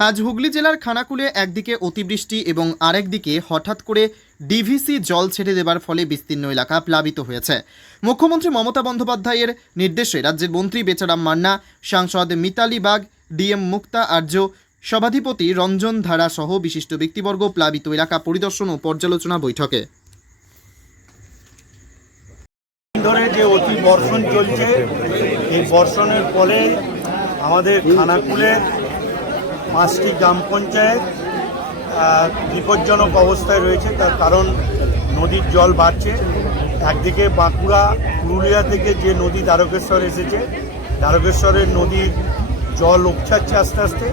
আজ হুগলি জেলার খানাকুলে একদিকে অতিবৃষ্টি এবং আরেকদিকে হঠাৎ করে ডিভিসি জল ছেড়ে দেবার ফলে বিস্তীর্ণ এলাকা প্লাবিত হয়েছে। মুখ্যমন্ত্রী মমতা বন্দ্যোপাধ্যায়ের নির্দেশে রাজ্যের মন্ত্রী বেচারাম মান্না, সাংসদ মিতালি বাগ, ডিএম মুক্তা আর্য, সভাধিপতি রঞ্জন ধারা সহ বিশিষ্ট ব্যক্তিবর্গ প্লাবিত এলাকা পরিদর্শন ও পর্যালোচনা বৈঠকে। ধরে যে অতি বর্ষণ চলছে, এই বর্ষণের ফলে আমাদের খানাকুলের পাঁচটি গ্রাম পঞ্চায়েত বিপজ্জনক অবস্থায় রয়েছে। তার কারণ, নদীর জল বাড়ছে। একদিকে বাঁকুড়া, পুরুলিয়া থেকে যে নদী দ্বারকেশ্বর এসেছে, দ্বারকেশ্বরের নদীর জল উপছাচ্ছে আস্তে আস্তে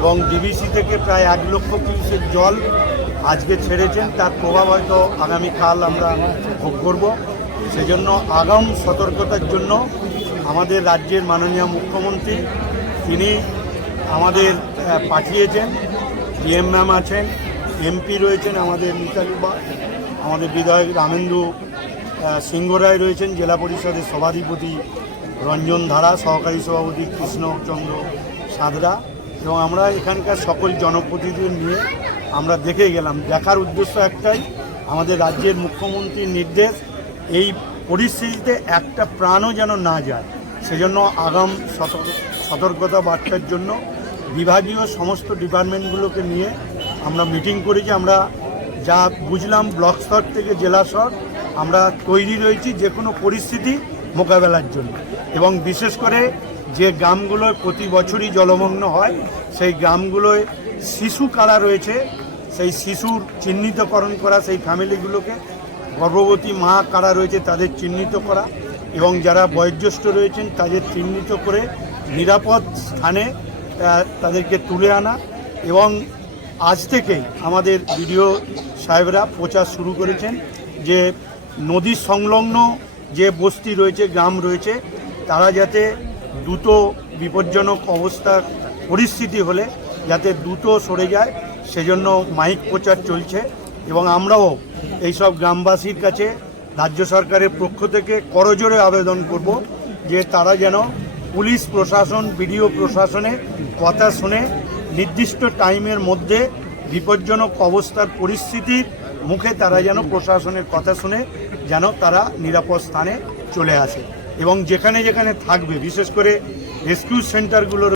এবং ডিবিসি থেকে প্রায় এক লক্ষ কিউসেক জল আজকে ছেড়েছেন। তার প্রভাব হয়তো আগামীকাল আমরা ভোগ করব। সেজন্য আগাম সতর্কতার জন্য আমাদের রাজ্যের মাননীয় মুখ্যমন্ত্রী, তিনি আমাদের পাঠিয়েছেন ডিএম ম্যাম আছেন এমপি রয়েছেন আমাদের মিতালি বা আমাদের বিধায়ক রামেন্দু আহ, সিংহ রায় রয়েছেন জেলা পরিষদের সভাধিপতি রঞ্জন ধারা সহকারী সভাপতি কৃষ্ণচন্দ্র সাদরা এবং আমরা এখানকার সকল জনপ্রতিনিধি নিয়ে আমরা দেখে গেলাম। দেখার উদ্দেশ্য একটাই আমাদের রাজ্যের মুখ্যমন্ত্রীর নির্দেশ এই পরিস্থিতিতে একটা প্রাণও যেন না যায় সেজন্য আগাম সতর্কতা বার্তার জন্য বিভাগীয় সমস্ত ডিপার্টমেন্টগুলোকে নিয়ে আমরা মিটিং করেছি, আমরা যা বুঝলাম ব্লক স্তর থেকে জেলা স্তর, আমরা তৈরি রয়েছি যে কোনো পরিস্থিতি মোকাবেলার জন্য। এবং বিশেষ করে যে গ্রামগুলোয় প্রতি বছরই জলমগ্ন হয়, সেই গ্রামগুলোয় শিশু কারা রয়েছে, সেই শিশুর চিহ্নিতকরণ করা, সেই ফ্যামিলিগুলোকে গর্ভবতী মা কারা রয়েছে তাদের চিহ্নিত করা এবং যারা বয়োজ্যেষ্ঠ রয়েছেন তাদের চিহ্নিত করে নিরাপদ স্থানে তাদেরকে তুলে আনা এবং আজ থেকেই আমাদের বিডিও সাহেবরা প্রচার শুরু করেছেন যে নদী সংলগ্ন যে বস্তি রয়েছে, গ্রাম রয়েছে, তারা যাতে দ্রুত বিপজ্জনক অবস্থা পরিস্থিতি হলে যাতে দ্রুত সরে যায়, সেজন্য মাইক প্রচার চলছে এবং আমরাও এইসব গ্রামবাসীর কাছে রাজ্য সরকারের পক্ষ থেকে করজোরে আবেদন করব যে তারা যেন পুলিশ প্রশাসন, বিডিও প্রশাসনে কথা শুনে নির্দিষ্ট টাইমের মধ্যে বিপজ্জনক অবস্থার পরিস্থিতির মুখে তারা যেন প্রশাসনের কথা শুনে যেন তারা নিরাপদ স্থানে চলে আসে। এবং যেখানে যেখানে থাকবে, বিশেষ করে রেস্কিউ সেন্টারগুলোর